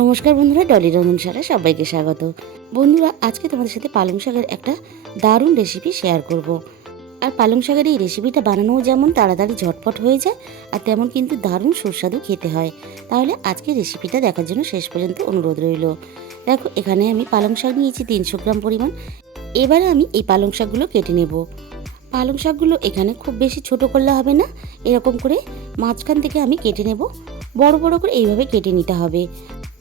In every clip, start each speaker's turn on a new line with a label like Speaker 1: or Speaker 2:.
Speaker 1: নমস্কার বন্ধুরা, ডলি রন্ধন সারা সবাইকে স্বাগত। বন্ধুরা, আজকে তোমাদের সাথে পালং শাকের একটা দারুণ রেসিপি শেয়ার করব। আর পালং শাকের এই রেসিপিটা বানানোও যেমন তাড়াতাড়ি ঝটপট হয়ে যায়, আর তেমন কিন্তু দারুণ সুস্বাদু খেতে হয়। তাহলে আজকে রেসিপিটা দেখার জন্য শেষ পর্যন্ত অনুরোধ রইল। দেখো, এখানে আমি পালং শাক নিয়েছি তিনশো গ্রাম পরিমাণ। এবারে আমি এই পালং শাকগুলো কেটে নেব। পালং শাকগুলো এখানে খুব বেশি ছোট করলে হবে না। এরকম করে মাঝখান থেকে আমি কেটে নেব। বড় বড় করে এইভাবে কেটে নিতে হবে।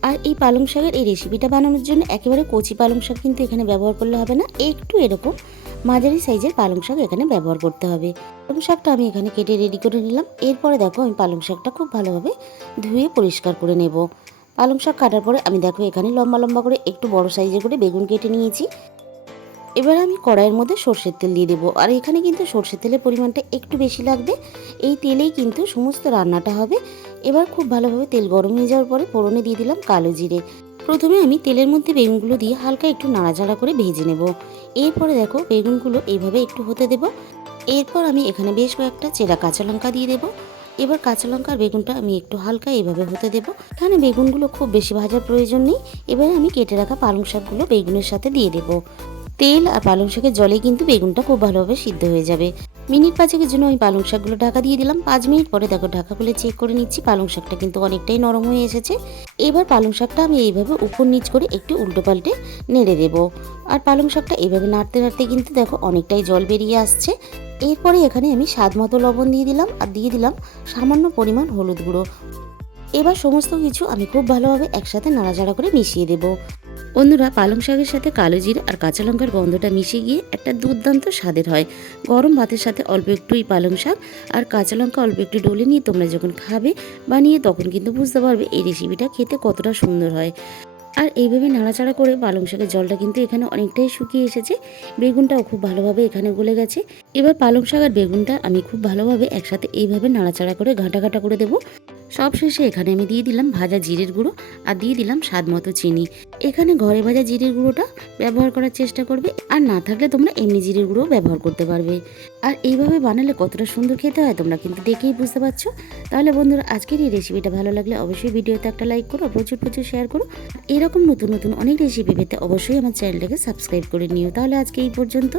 Speaker 1: আর এই পালং শাকের এই রেসিপিটা বানানোর জন্য একেবারে কচি পালং শাক কিন্তু এখানে ব্যবহার করলে হবে না। একটু এরকম মাঝারি সাইজের পালং শাক এখানে ব্যবহার করতে হবে। পালং শাকটা আমি এখানে কেটে রেডি করে নিলাম। এরপরে দেখো আমি পালং শাকটা খুব ভালোভাবে ধুয়ে পরিষ্কার করে নেব। পালং শাক কাটার পরে আমি দেখো এখানে লম্বা লম্বা করে একটু বড় সাইজের করে বেগুন কেটে নিয়েছি। এবার আমি কড়াইয়ের মধ্যে সর্ষের তেল দিয়ে দেবো। আর এখানে কিন্তু সর্ষের তেলের পরিমাণটা একটু বেশি লাগবে। এই তেলেই কিন্তু সমস্ত রান্নাটা হবে। এবার খুব ভালোভাবে তেল গরম হয়ে যাওয়ার পরে ফোড়নে দিয়ে দিলাম কালো জিরে। প্রথমে আমি তেলের মধ্যে বেগুনগুলো দিয়ে হালকা একটু নাড়াচাড়া করে ভেজে নেব। এরপরে দেখো, বেগুনগুলো এইভাবে একটু হতে দেব। এরপর আমি এখানে বেশ কয়েকটা চেরা কাঁচা লঙ্কা দিয়ে দেবো। এবার কাঁচা লঙ্কার বেগুনটা আমি একটু হালকা এইভাবে হতে দেবো। এখানে বেগুনগুলো খুব বেশি ভাজার প্রয়োজন নেই। এবারে আমি কেটে রাখা পালং শাকগুলো বেগুনের সাথে দিয়ে দেবো। তেল আর পালং শাকের জলে কিন্তু বেগুনটা খুব ভালোভাবে সিদ্ধ হয়ে যাবে। মিনিট পাঁচেকের জন্য আমি পালং শাকগুলো ঢাকা দিয়ে দিলাম। পাঁচ মিনিট পরে দেখো ঢাকা খুলে চেক করে নিচ্ছি, পালং শাকটা কিন্তু অনেকটাই নরম হয়ে এসেছে। এবার পালং শাকটা আমি এইভাবে উপর নিচ করে একটু উল্টো পাল্টে নেড়ে দেবো। আর পালং শাকটা এইভাবে নাড়তে নাড়তে কিন্তু দেখো অনেকটাই জল বেরিয়ে আসছে। এরপরে এখানে আমি স্বাদ মতো লবণ দিয়ে দিলাম আর দিয়ে দিলাম সামান্য পরিমাণ হলুদ গুঁড়ো। এবার সমস্ত কিছু আমি খুব ভালোভাবে একসাথে নাড়াচাড়া করে মিশিয়ে দেবো। বন্ধুরা পালং শাকের সাথে কালো জিরে আর কাঁচা লঙ্কার গন্ধটা মিশে গিয়ে একটা দুর্দান্ত স্বাদের হয়। গরম ভাতের সাথে অল্প একটুই পালং শাক আর কাঁচা লঙ্কা অল্প একটু ডলে নিয়ে তোমরা যখন খাবে, বানিয়ে তখন কিন্তু বুঝতে পারবে এই রেসিপিটা খেতে কতটা সুন্দর হয়। আর এইভাবে নাড়াচাড়া করে পালং শাকের জলটা কিন্তু এখানে অনেকটাই শুকিয়ে এসেছে। বেগুনটাও খুব ভালোভাবে এখানে গলে গেছে। এবার পালং শাক আর বেগুনটা আমি খুব ভালোভাবে একসাথে এইভাবে নাড়াচাড়া করে ঘাঁটা ঘাঁটা করে দেবো। সব শেষে এখানে আমি দিয়ে দিলাম ভাজা জিরের গুঁড়ো আর দিয়ে দিলাম স্বাদ মতো চিনি। এখানে ঘরে ভাজা জিরের গুঁড়োটা ব্যবহার করার চেষ্টা করবে আর না থাকলে তোমরা এমনি জিরের গুঁড়ো ব্যবহার করতে পারবে। আর এইভাবে বানালে কতটা সুন্দর খেতে হয় তোমরা কিন্তু দেখেই বুঝতে পারছ। তাহলে বন্ধুরা, আজকের এই রেসিপিটা ভালো লাগলে অবশ্যই ভিডিওতে একটা লাইক করো, প্রচুর প্রচুর শেয়ার করো। এরকম নতুন নতুন অনেক রেসিপি পেতে অবশ্যই আমার চ্যানেলটাকে সাবস্ক্রাইব করে নিও। তাহলে আজকে এই পর্যন্ত।